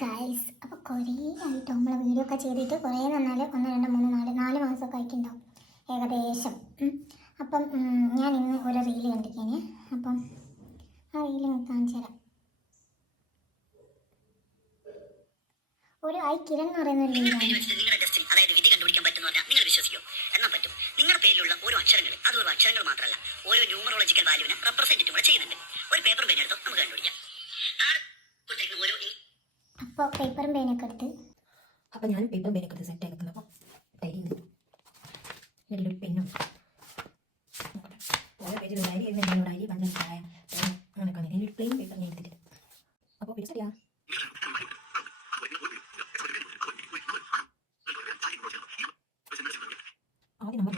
Guys, അപ്പോൾ കുറേ ആയിട്ട് നമ്മൾ വീഡിയോ ഒക്കെ ചെയ്തിട്ട് കുറേ നന്നാൽ 1 2 3 4 മാസമൊക്കെ ആയിട്ടുണ്ടാവും ഏകദേശം. അപ്പം ഞാൻ ഇന്ന് ഒരു റീല് കണ്ടിരിക്കേനെ. അപ്പം ആ റീല് കാണിച്ചു തരാം. ഒരു ഐ കിരൺ എന്ന് പറയുന്ന ഒരു നിങ്ങളുടെ വിധി കണ്ടുപിടിക്കാൻ പറ്റുന്ന നിങ്ങൾ വിശ്വസിക്കോ? എന്നാൽ പറ്റും. നിങ്ങളുടെ പേരിലുള്ള ഓരോ അക്ഷരങ്ങൾ, അത് ഓരോ അക്ഷരങ്ങൾ മാത്രമല്ല, ഓരോ ന്യൂമറോളജിക്കൽ വാല്യൂവിനെ റെപ്രസെന്റ് കൂടെ ചെയ്യുന്നുണ്ട്. ഒരു പേപ്പർ പേന എടുത്തോ, നമുക്ക് കണ്ടുപിടിക്കാം. അപ്പോൾ പേപ്പറും പേനൊക്കെ എടുത്ത് ഞാൻ പേപ്പറും പേനൊക്കെ എടുത്ത് സെറ്റ് ആക്കുന്നത്. അപ്പോൾ ഡയറി ഒരു പെന്നും ഓരോ പേജിൽ ഡയറി എഴുതുന്നുണ്ടോ, ഡയറി പഞ്ചായ അങ്ങനെയൊക്കെ ആണ്. ഒരു പ്ലെയിൻ പേപ്പർ ഞാൻ എടുത്തിട്ട് അപ്പോൾ പിടിച്ചറിയാം. ആദ്യം നമ്പർ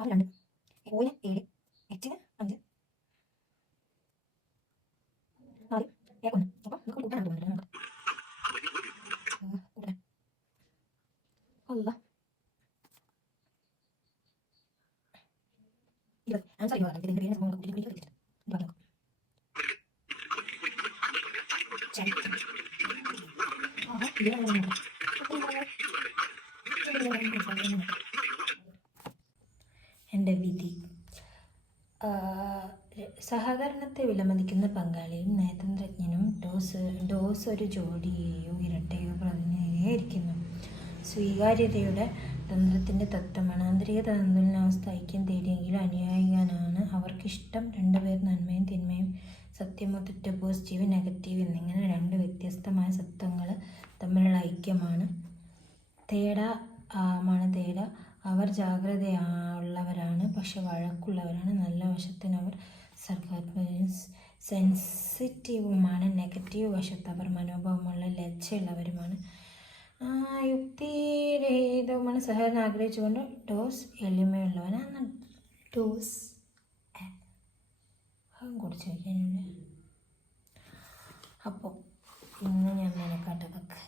അത് 2 7 H 5 4 1. അപ്പോൾ നമുക്ക് കൂട്ടാനാണ് തോന്നുന്നത്. അല്ല ആൻസർ ഇതിൻ്റെ പേര് സംഭവം എൻ്റെ വിധി. സഹകരണത്തെ വിലമതിക്കുന്ന പങ്കാളിയും നയതന്ത്രജ്ഞനും ഡോസ് ഒരു ജോഡിയെയോ ഇരട്ടയോ പ്രതിനിധീകരിക്കുന്നു. സ്വീകാര്യതയുടെ തന്ത്രത്തിൻ്റെ തത്വമാണ്. ആന്തരിക സന്തുലനാവസ്ഥ ഐക്യം തേടിയെങ്കിലും അനുയായിക്കാനാണ് അവർക്കിഷ്ടം. രണ്ടുപേർ നന്മയും തിന്മയും, സത്യമോ തെറ്റോ, പോസിറ്റീവ് നെഗറ്റീവ് എന്നിങ്ങനെ 2 വ്യത്യസ്തമായ സത്വങ്ങൾ തമ്മിലുള്ള ഐക്യമാണ് തേട. അവർ ജാഗ്രതയുള്ളവരാണ്, പക്ഷെ വഴക്കുള്ളവരാണ്. നല്ല വശത്തിന് അവർ സർഗാത്മകവും സെൻസിറ്റീവുമാണ്. നെഗറ്റീവ് വശത്ത് അവർ മനോഭാവമുള്ള ലജ്ജയുള്ളവരുമാണ്, യുക്തിരഹിതവുമാണ്. സഹകരണം ആഗ്രഹിച്ചുകൊണ്ട് ഡോസ് എളിമയുള്ളവനാണ്. ഡോസ് കൂടി ചോദിക്കാനുണ്ട്. അപ്പോൾ ഇന്ന് ഞാൻ മെനക്കാട്ടതൊക്കെ